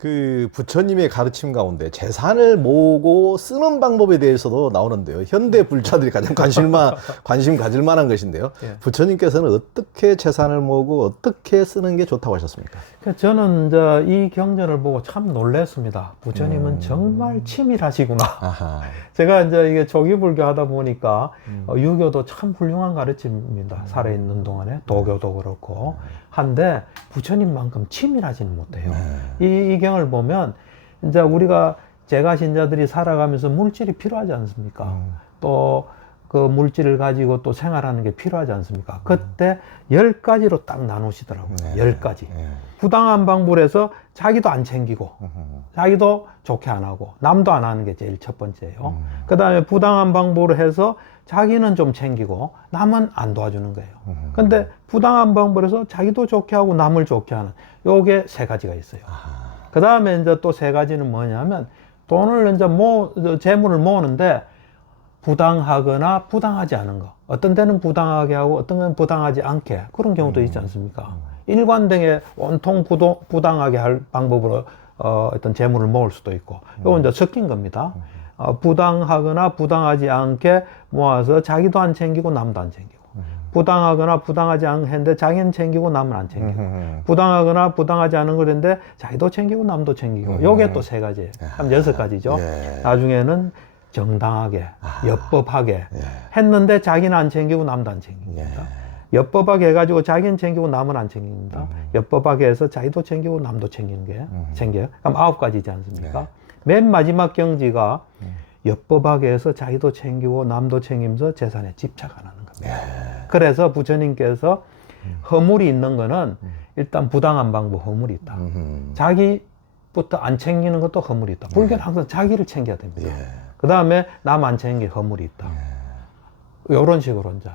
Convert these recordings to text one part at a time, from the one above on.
그 부처님의 가르침 가운데 재산을 모으고 쓰는 방법에 대해서도 나오는데요. 현대 불자들이 가장 관심 가질 만한 것인데요. 예. 부처님께서는 어떻게 재산을 모으고 어떻게 쓰는 게 좋다고 하셨습니까? 저는 이제 이 경전을 보고 참 놀랐습니다. 부처님은 정말 치밀하시구나. 아하. 제가 이제 이게 조기 불교 하다 보니까 유교도 참 훌륭한 가르침입니다. 살아있는 동안에 도교도 그렇고 한데 부처님만큼 치밀하지는 못해요. 이 경을 보면 이제 우리가 제가 신자들이 살아가면서 물질이 필요하지 않습니까? 또 그 물질을 가지고 또 생활하는 게 필요하지 않습니까? 그때 10가지로 딱 나누시더라고요. 10가지. 부당한 방법에서 자기도 안 챙기고 자기도 좋게 안 하고 남도 안 하는 게 제일 첫 번째예요. 그 다음에 부당한 방법으로 해서 자기는 좀 챙기고 남은 안 도와주는 거예요. 근데 부당한 방법에서 자기도 좋게 하고 남을 좋게 하는 요게 3가지가 있어요. 그 다음에 이제 또 3가지는 뭐냐면 돈을 이제 재물을 모으는데 부당하거나 부당하지 않은 거. 어떤 데는 부당하게 하고 어떤 데는 부당하지 않게 그런 경우도 있지 않습니까? 일관되게 온통 부당하게 할 방법으로 어떤 재물을 모을 수도 있고 요건 이제 섞인 겁니다. 부당하거나 부당하지 않게 모아서 자기도 안 챙기고 남도 안 챙기고 부당하거나 부당하지 않는데 자기는 챙기고 남은 안 챙기고 부당하거나 부당하지 않은 거인데 자기도 챙기고 남도 챙기고 요게 또 3가지예요. 그럼 6가지죠. 예. 나중에는 정당하게 엽법하게 했는데 자기는 안 챙기고 남도 안 챙깁니다. 엽법하게 해가지고 자기는 챙기고 남은 안 챙깁니다. 엽법하게 해서 자기도 챙기고 남도 챙기는 게 챙겨요. 그럼 9가지지 않습니까? 맨 마지막 경지가 엽법하게 해서 자기도 챙기고 남도 챙기면서 재산에 집착 안 하는 겁니다. 그래서 부처님께서 허물이 있는 거는 일단 부당한 방법 허물이 있다. 자기부터 안 챙기는 것도 허물이 있다. 불교는 항상 자기를 챙겨야 됩니다. 그 다음에 남 안 챙길 허물이 있다. 이런 식으로 이제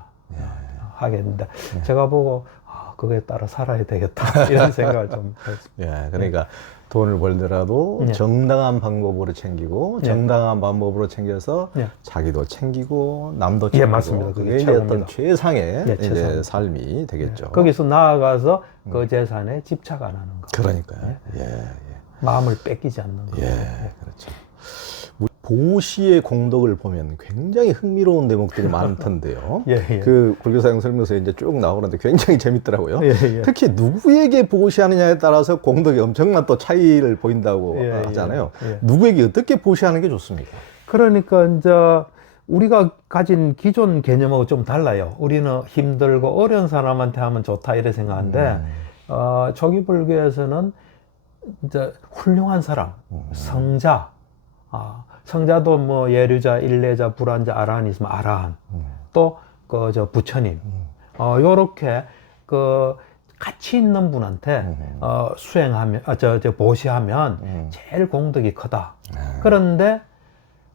하겠는데 제가 보고 그거에 따라 살아야 되겠다 이런 생각을 좀 했습니다. 예, 그러니까 돈을 벌더라도 정당한 방법으로 챙기고 정당한 방법으로 챙겨서 자기도 챙기고 남도 챙기고 맞습니다. 그게 이제 어떤 최상의 이제 삶이 되겠죠. 거기서 나아가서 그 재산에 집착 안 하는 거. 그러니까요. 마음을 뺏기지 않는 거. 그렇죠. 보시의 공덕을 보면 굉장히 흥미로운 대목들이 많던데요. 그 불교사용 설명서에 이제 쭉 나오는데 굉장히 재밌더라고요. 특히 누구에게 보시하느냐에 따라서 공덕이 엄청난 또 차이를 보인다고 하잖아요. 누구에게 어떻게 보시하는 게 좋습니까? 그러니까 이제 우리가 가진 기존 개념하고 좀 달라요. 우리는 힘들고 어려운 사람한테 하면 좋다 이래 생각하는데 초기 불교에서는 이제 훌륭한 사람, 성자, 성자도 뭐 예류자, 일례자, 불환자, 아라한이 있으면 아라한, 또 그 저 부처님, 요렇게 그 가치 있는 분한테 수행하면, 보시하면 제일 공덕이 크다. 그런데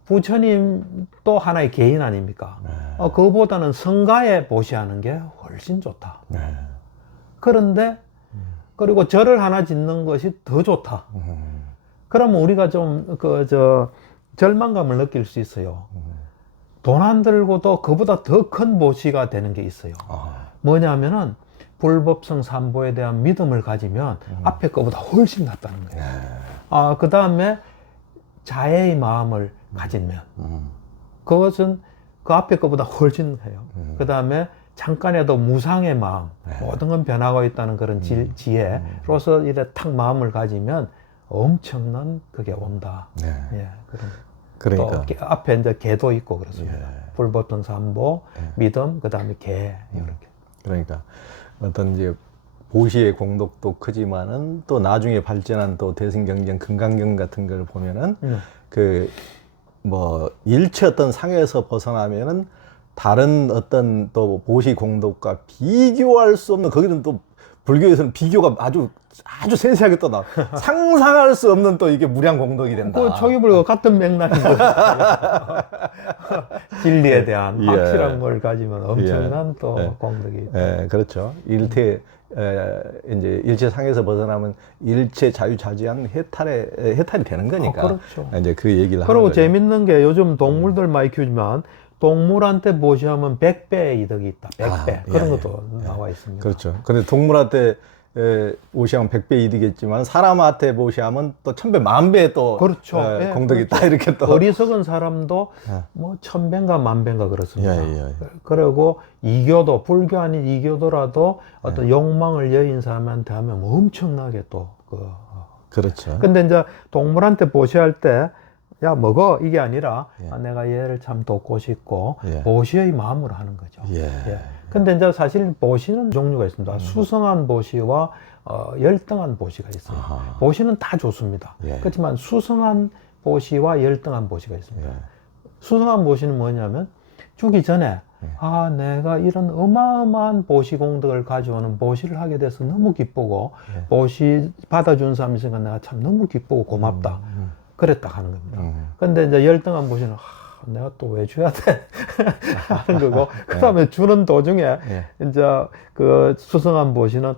부처님 또 하나의 개인 아닙니까? 그거보다는 성가에 보시하는 게 훨씬 좋다. 그런데 그리고 절을 하나 짓는 것이 더 좋다. 그러면 우리가 좀 절망감을 느낄 수 있어요. 돈 안 들고도 그보다 더 큰 보시가 되는 게 있어요. 뭐냐면은 불법성 삼보에 대한 믿음을 가지면 앞에 거보다 훨씬 낫다는 거예요. 그 다음에 자애의 마음을 가지면 그것은 그 앞에 거보다 훨씬 해요. 그 다음에 잠깐에도 무상의 마음, 모든 건 변하고 있다는 그런 지혜로서 이래 탁 마음을 가지면 엄청난 그게 온다. 그러니까 또 앞에 이제 개도 있고 그렇습니다. 불보통 삼보, 믿음, 그 다음에 개 이렇게. 그러니까 어떤 이제 보시의 공덕도 크지만은 또 나중에 발전한 또 대승경전 금강경 같은 걸 보면은 그 뭐 일체 어떤 상에서 벗어나면은 다른 어떤 또 보시 공덕과 비교할 수 없는 거기는 또 불교에서는 비교가 아주 세세하게 또 나와. 상상할 수 없는 또 이게 무량 공덕이 된다. 그 초기불과 같은 맥락인 거죠. 진리에 대한 확실한 걸 가지면 엄청난 또 공덕이 있다. 그렇죠. 이제 일체 상에서 벗어나면 일체 자유자재한 해탈이 되는 거니까. 그렇죠. 이제 그 얘기를 하는 그리고 거죠. 재밌는 게 요즘 동물들 많이 키우지만 동물한테 보시하면 100배의 이득이 있다. 100배. 그런 것도 나와 있습니다. 그렇죠. 근데 동물한테 보시하면 100배 이득이겠지만 사람한테 보시하면 또 1000배, 10,000배 또 그렇죠. 예, 공덕이 있다 그렇죠. 이렇게 또. 어리석은 사람도 예. 뭐 1000배인가 10,000배인가 그렇습니다. 예, 예. 그리고 이교도, 불교 아닌 이교도라도 어떤 욕망을 여인 사람한테 하면 뭐 엄청나게 또 그렇죠. 근데 이제 동물한테 보시할 때, 야, 먹어. 이게 아니라, 예. 아, 내가 얘를 참 돕고 싶고, 예. 보시의 마음으로 하는 거죠. 예. 예. 근데 이제 사실 보시는 종류가 있습니다. 수성한 보시와 열등한 보시가 있어요. 아하. 보시는 다 좋습니다. 예. 그렇지만 수성한 보시와 열등한 보시가 있습니다. 예. 수성한 보시는 뭐냐면, 주기 전에, 아, 내가 이런 어마어마한 보시 공덕을 가져오는 보시를 하게 돼서 너무 기쁘고, 예. 보시 받아준 사람이 있으니까 내가 참 너무 기쁘고 고맙다. 그랬다 하는 겁니다. 음. 근데 이제 열등한 보시는, 내가 또 왜 줘야 돼? 하는 거고, 그 다음에 주는 도중에, 예. 이제 그 수성한 보시는,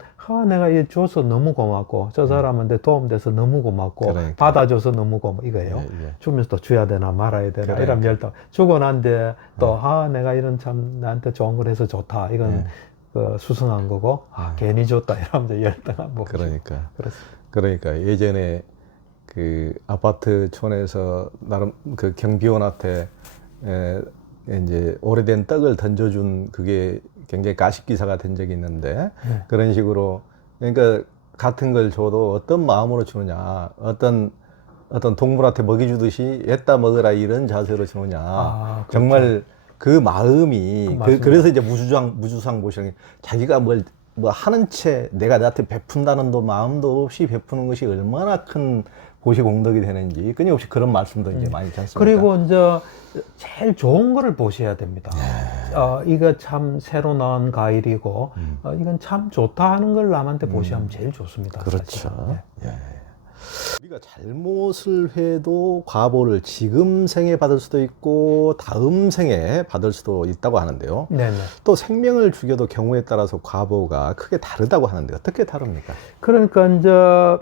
내가 이 줘서 너무 고맙고, 저 사람한테 도움돼서 너무 고맙고, 그러니까. 받아줘서 너무 고맙고, 이거예요. 예, 예. 주면서 또 줘야 되나 말아야 되나, 그러니까. 이런 열등. 주고 난 뒤에 또, 내가 이런 참 나한테 좋은 걸 해서 좋다. 이건 그 수성한 거고, 괜히 줬다. 이러면서 열등한 보시. 그러니까. 그렇습니다. 그러니까 예전에 그 아파트촌에서 나름 그 경비원한테 이제 오래된 떡을 던져준 그게 굉장히 가십 기사가 된 적이 있는데 그런 식으로 그러니까 같은 걸 줘도 어떤 마음으로 주느냐 어떤 동물한테 먹이 주듯이 애따 먹으라 이런 자세로 주느냐 그렇죠. 정말 그 마음이 맞습니다. 그래서 이제 무주상 보시는 자기가 뭘 뭐 하는 채 내가 나한테 베푼다는 마음도 없이 베푸는 것이 얼마나 큰 보시 공덕이 되는지 끊임없이 그런 말씀도 이제 많이 있지 않습니까? 그리고 이제 제일 좋은 거를 보셔야 됩니다. 이거 참 새로 나온 과일이고, 이건 참 좋다 하는 걸 남한테 보시하면 제일 좋습니다. 그렇죠. 사실은. 예. 예. 우리가 잘못을 해도 과보를 지금 생에 받을 수도 있고 다음 생에 받을 수도 있다고 하는데요. 네네. 또 생명을 죽여도 경우에 따라서 과보가 크게 다르다고 하는데 어떻게 다릅니까? 그러니까 이제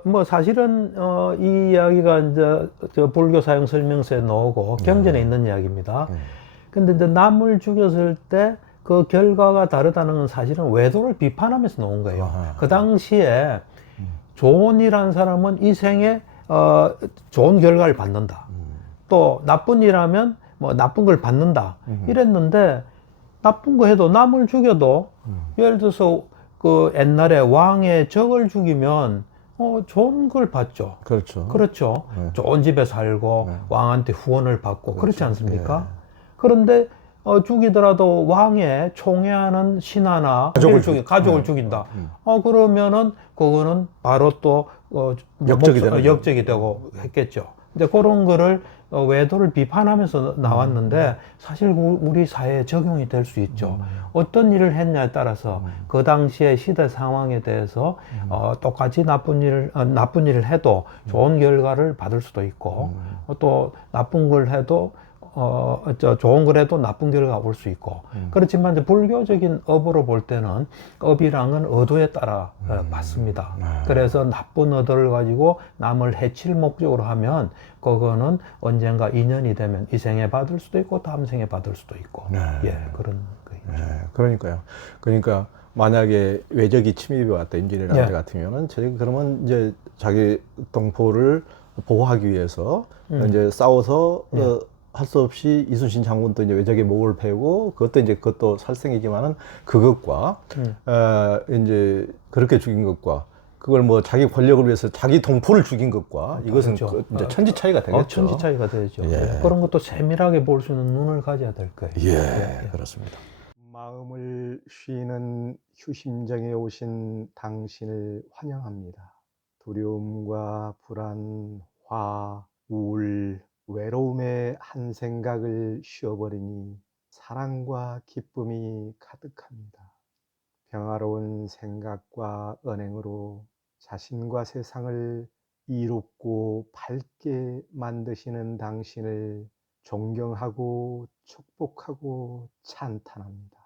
뭐 사실은 이 이야기가 이제 저 불교 사용 설명서에 나오고 경전에 있는 이야기입니다. 근데 이제 남을 죽였을 때 그 결과가 다르다는 건 사실은 외도를 비판하면서 나온 거예요. 아하. 그 당시에 좋은 일 한 사람은 이 생에 좋은 결과를 받는다. 또 나쁜 일 하면 뭐 나쁜 걸 받는다. 이랬는데 나쁜 거 해도 남을 죽여도 예를 들어서 그 옛날에 왕의 적을 죽이면 좋은 걸 받죠. 그렇죠. 그렇죠. 좋은 집에 살고 왕한테 후원을 받고 그렇지 않습니까? 그런데 죽이더라도 왕의 총애하는 신하나 가족을 죽인다. 그러면은 그거는 바로 또 역적이 되고 했겠죠. 근데 그런 거를 외도를 비판하면서 나왔는데 사실 우리 사회에 적용이 될 수 있죠. 어떤 일을 했냐에 따라서 그 당시의 시대 상황에 대해서 똑같이 나쁜 일을 해도 좋은 결과를 받을 수도 있고 또 나쁜 걸 해도 좋은 걸 해도 나쁜 결과가 올 수 있고 그렇지만 이제 불교적인 업으로 볼 때는 업이랑은 의도에 따라 받습니다. 그래서 나쁜 의도를 가지고 남을 해칠 목적으로 하면 그거는 언젠가 인연이 되면 이 생에 받을 수도 있고 다음 생에 받을 수도 있고 그런 거죠. 그러니까요. 그러니까 만약에 외적이 침입해 왔다 임진왜란 같으면은 그러면 이제 자기 동포를 보호하기 위해서 이제 싸워서 할 수 없이 이순신 장군도 이제 외적의 목을 베고 그것도 살생이지만은 그것과 이제 그렇게 죽인 것과 그걸 뭐 자기 권력을 위해서 자기 동포를 죽인 것과 이것은 그렇죠. 이제 천지 차이가 되겠죠. 천지 차이가 되죠. 예. 그런 것도 세밀하게 볼 수 있는 눈을 가져야 될 거예요. 그렇습니다. 마음을 쉬는 휴심정에 오신 당신을 환영합니다. 두려움과 불안, 화, 우울, 외로움의 한 생각을 쉬어버리니 사랑과 기쁨이 가득합니다. 평화로운 생각과 언행으로 자신과 세상을 이롭고 밝게 만드시는 당신을 존경하고 축복하고 찬탄합니다.